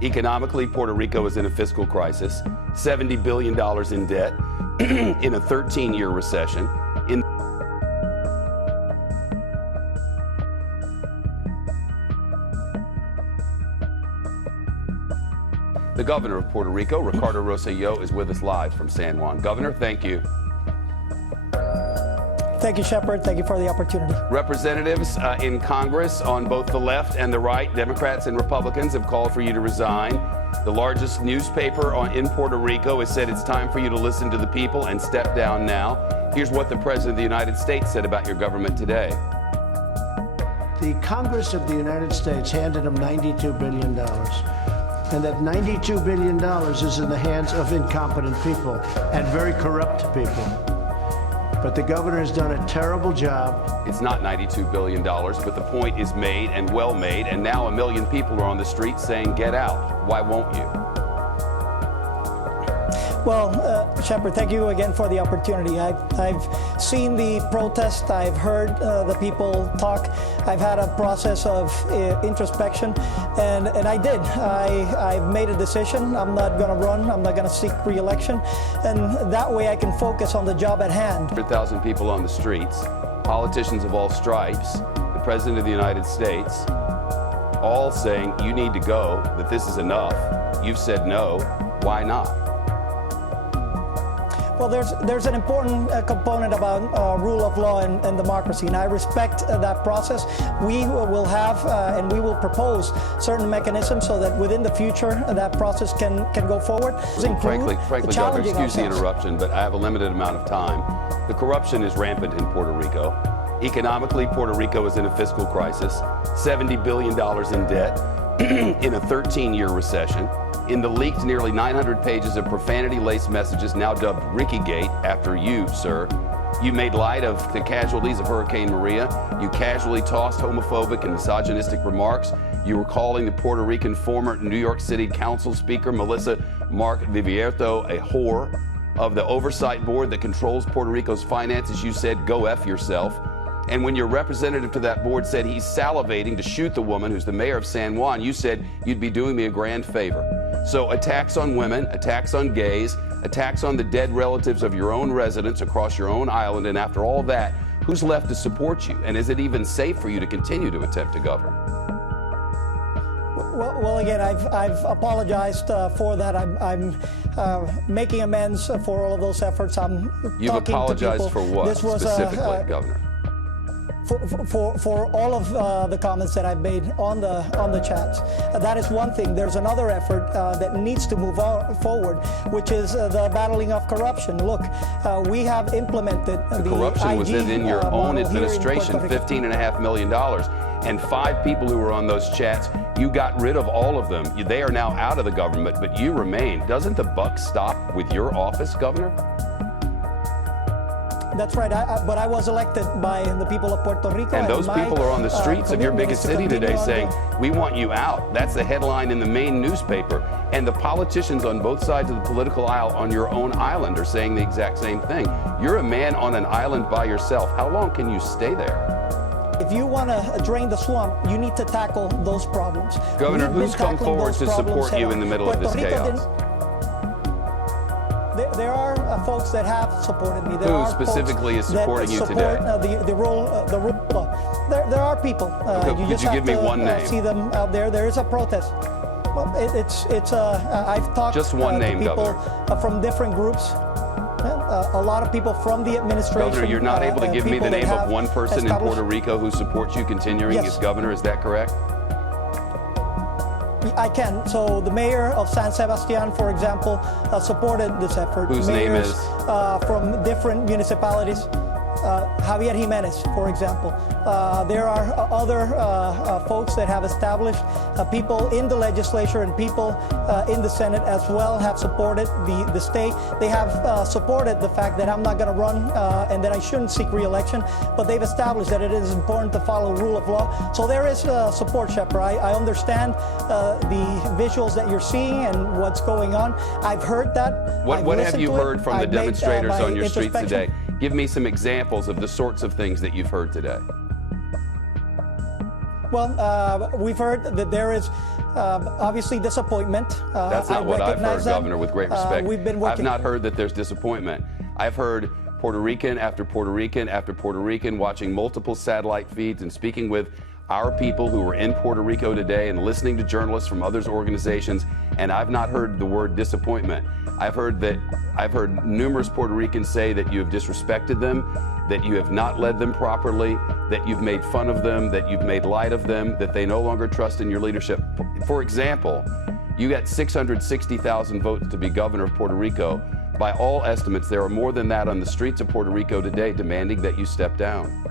Economically, Puerto Rico is in a fiscal crisis, $70 billion in debt, in a 13-year recession. The governor of Puerto Rico, Ricardo Rosselló, is with us live from San Juan. Governor, thank you. Thank you, Shepard. Thank you for the opportunity. Representatives in Congress on both the left and the right, Democrats and Republicans, have called for you to resign. The largest newspaper in Puerto Rico has said it's time for you to listen to the people and step down now. Here's what the President of the United States said about your government today. The Congress of the United States handed him $92 billion. And that $92 billion is in the hands of incompetent people and very corrupt people. But the governor has done a terrible job. It's not $92 billion, but the point is made and well made, and now 1 million people are on the street saying, get out. Why won't you? Well, Shepard, thank you again for the opportunity. I've seen the protest. I've heard the people talk. I've had a process of introspection, and I did. I've made a decision. I'm not going to run. I'm not going to seek re-election, and that way I can focus on the job at hand. 100,000 people on the streets, politicians of all stripes, the President of the United States, all saying you need to go, that this is enough. You've said no. Why not? Well, there's an important component about rule of law and democracy, and I respect that process. We will have and we will propose certain mechanisms so that within the future that process can go forward. Frankly, Governor, excuse the interruption, but I have a limited amount of time. The corruption is rampant in Puerto Rico. Economically, Puerto Rico is in a fiscal crisis, $70 billion in debt, in a 13-year recession. In the leaked nearly 900 pages of profanity-laced messages now dubbed Rickygate after you, sir. You made light of the casualties of Hurricane Maria. You casually tossed homophobic and misogynistic remarks. You were calling the Puerto Rican former New York City Council Speaker, Melissa Mark Vivierto, a whore. Of the oversight board that controls Puerto Rico's finances, you said, go F yourself. And when your representative to that board said he's salivating to shoot the woman who's the mayor of San Juan, you said you'd be doing me a grand favor. So attacks on women, attacks on gays, attacks on the dead relatives of your own residents across your own island, and after all that, who's left to support you? And is it even safe for you to continue to attempt to govern? Well, again, I've apologized for that. I'm making amends for all of those efforts. You've apologized for what, this was specifically, Governor? For all of the comments that I've made on the chats. That is one thing. There's another effort that needs to move forward, which is the battling of corruption. Look, we have implemented the corruption was within your own administration, $15.5 million. And 5 people who were on those chats, you got rid of all of them. They are now out of the government, but you remain. Doesn't the buck stop with your office, Governor? That's right, but I was elected by the people of Puerto Rico. And those people are on the streets of your biggest city today saying, we want you out. That's the headline in the main newspaper. And the politicians on both sides of the political aisle on your own island are saying the exact same thing. You're a man on an island by yourself. How long can you stay there? If you want to drain the swamp, you need to tackle those problems. Governor, who's come forward to support you in the middle of this chaos? There are folks that have supported me. Who specifically is supporting you today? The rule of law. There are people. You just have to see them out there. There is a protest. Well, I've talked just one name, to people from different groups. A lot of people from the administration. Governor, you're not able to give me the name of one person in Puerto Rico who supports you continuing as governor. Is that correct? I can. So the mayor of San Sebastian, for example, supported this effort. Whose name is? From different municipalities. Javier Jimenez, for example. There are other folks that have established, people in the legislature and people in the Senate as well have supported the stay. They have supported the fact that I'm not going to run and that I shouldn't seek re-election, but they've established that it is important to follow rule of law. So there is support, Shepard. I understand the visuals that you're seeing and what's going on. I've heard that. What have you heard from the demonstrators on your streets today? Give me some examples of the sorts of things that you've heard today. Well, we've heard that there is Obviously, disappointment. That's not what I've heard, Governor, with great respect. We've been working. I've not heard that there's disappointment. I've heard Puerto Rican after Puerto Rican after Puerto Rican watching multiple satellite feeds and speaking with our people who are in Puerto Rico today and listening to journalists from other organizations, and I've not heard the word disappointment. I've heard numerous Puerto Ricans say that you have disrespected them, that you have not led them properly, that you've made fun of them, that you've made light of them, that they no longer trust in your leadership. For example, you got 660,000 votes to be governor of Puerto Rico. By all estimates, there are more than that on the streets of Puerto Rico today demanding that you step down.